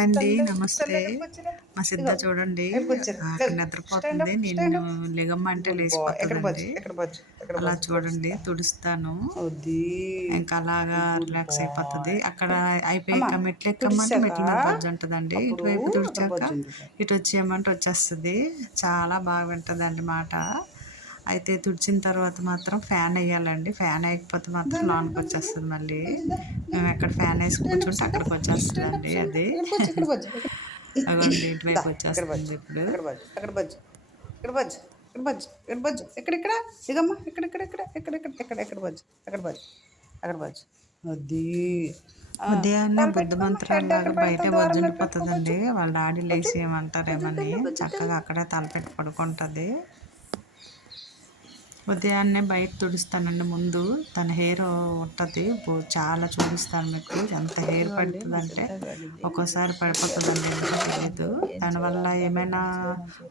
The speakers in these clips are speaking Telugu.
అండి నమస్తే. మా సిద్ధ చూడండి. నిద్రపోతుంది. నేను లెగమ్మంటే లేచిపోతుందండి అలా చూడండి తుడుస్తాను. ఇంకా అలాగా రిలాక్స్ అయిపోతుంది. అక్కడ అయిపోయి ఇంకా మెట్లు ఎక్కమంటే మెట్ల ఉంటుందండి ఇటువైపు తుడిచాక ఇటు వచ్చేయమంటే వచ్చేస్తుంది. చాలా బాగా వింటుందండి మాట. అయితే తుడిచిన తర్వాత మాత్రం ఫ్యాన్ వేయాలండి. ఫ్యాన్ వేయకపోతే మాత్రం లోన్కి వచ్చేస్తుంది మళ్ళీ. మేము ఎక్కడ ఫ్యాన్ వేసి కూర్చుంటే అక్కడికి వచ్చేస్తుందండి అది. అగోండి ఇటువైపు వచ్చేస్తుంది ఇప్పుడు. ఇక్కడ బజ్జు ఇక్కడ బజ్జు ఇక్కడ ఇక్కడ ఇక్కడ ఇదమ్మా ఇక్కడ ఇక్కడ ఇక్కడ ఇక్కడ ఇక్కడ ఇక్కడ ఇక్కడ బజ్జు అక్కడ బజ్జు అక్కడ బజ్జు అది ఉదయాన్నే బుద్ధ మంత్రాలాగా బయట వజ్జుండిపోతుందండి వాళ్ళ డాడీ లేచి ఏమంటారేమని చక్కగా అక్కడే తలపెట్టి పడుకుంటుంది. ఉదయాన్నే బయట తుడుస్తానండి ముందు. తన హెయిర్ ఉంటుంది. చాలా చూపిస్తాను మీకు. ఎంత హెయిర్ పడుతుందంటే ఒక్కోసారి పడిపోతుందండి. ఎందుకో తెలియదు దానివల్ల ఏమైనా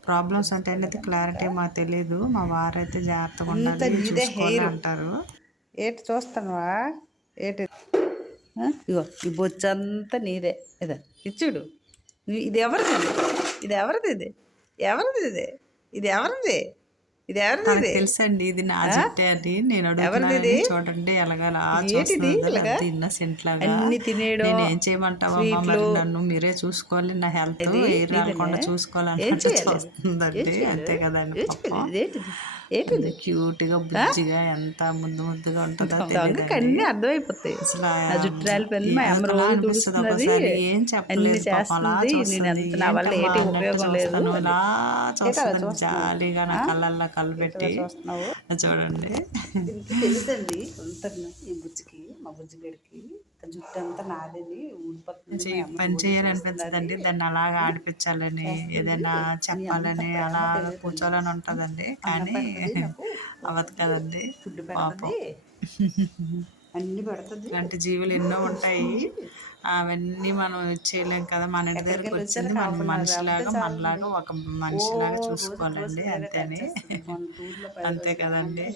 ప్రాబ్లమ్స్ అంటే అనేది క్లారిటీ మాకు తెలియదు మా వారైతే జాగ్రత్తగా ఉండాలి అంటారు. ఏటి చూస్తానువా ఏటి? ఇగో ఈ బొచ్చంతా నీదే. ఇదే ఇచ్చుడు ఇది ఎవరిది? ఇది? ఇది ఎవరిది ఇది? ఎవరిది ఇది? ఇది ఎవరిది? ఇది? ఎవరిది తెలుసండి ఇది నా జుట్టే అని నేను అడుగుతున్నాను? చూడండి ఇలాగా? ఇన్నసెంట్ లాగా అన్ని తినేయడం, నేను ఏం చేయమంటావమ్మా మరి? నన్ను మీరే చూసుకోవాలి నా హెల్త్ ఎయిర్ రాకుండా చూసుకోవాలన్నట్టు చూస్తుందండి. అంతే కదండి ఏంటిది క్యూట్గా బుజ్జిగా ఎంత ముద్దు ముద్దుగా ఉంటుందో అందుకు అన్నీ అర్థమైపోతాయి. నా జుట్టు రాలిపోయింది మా అమ్మ రోజు తుడుస్తున్నది ఏం అన్ని చేస్తుంది. నేను అంత నా వల్ల ఏంటి ఉపయోగం లేదు. జాలీగా నా కళ్ళల్లో కళ్ళు పెట్టి చూడండి. తెలుసండి. ఈ బుజ్జికి మా బుజ్జి గడికి జుట్టు అంతా నాదేది. ఊడిపోతుంది. పని చేయాలనిపించదండి దాన్ని అలాగా ఆడిపించాలని ఏదైనా చెప్పాలని అలా కూర్చోవాలని ఉంటుందండి. కానీ అవ్వదు కదండి. అన్ని పెడుతుంది. ఇలాంటి జీవులు ఎన్నో ఉంటాయి. అవన్నీ మనం చేయలేం కదా. మన ఇంటి దగ్గరికి వచ్చింది మన మనిషిలాగా మనలాగా ఒక మనిషిలాగా చూసుకోవాలండి. అంతేని. అంతే కదండి.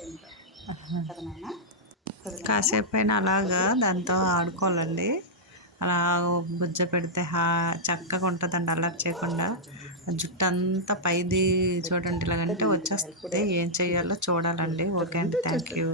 కాసేపు అయినా అలాగా దాంతో ఆడుకోవాలండి. అలా బుజ్జ పెడితే హా చక్కగా ఉంటుందండి అలర్ట్ చేయకుండా. జుట్టు అంతా పైది చూడండి ఇలాగంటే వచ్చేస్తే ఏం చేయాలో చూడాలండి. ఓకే అండి. Thank you.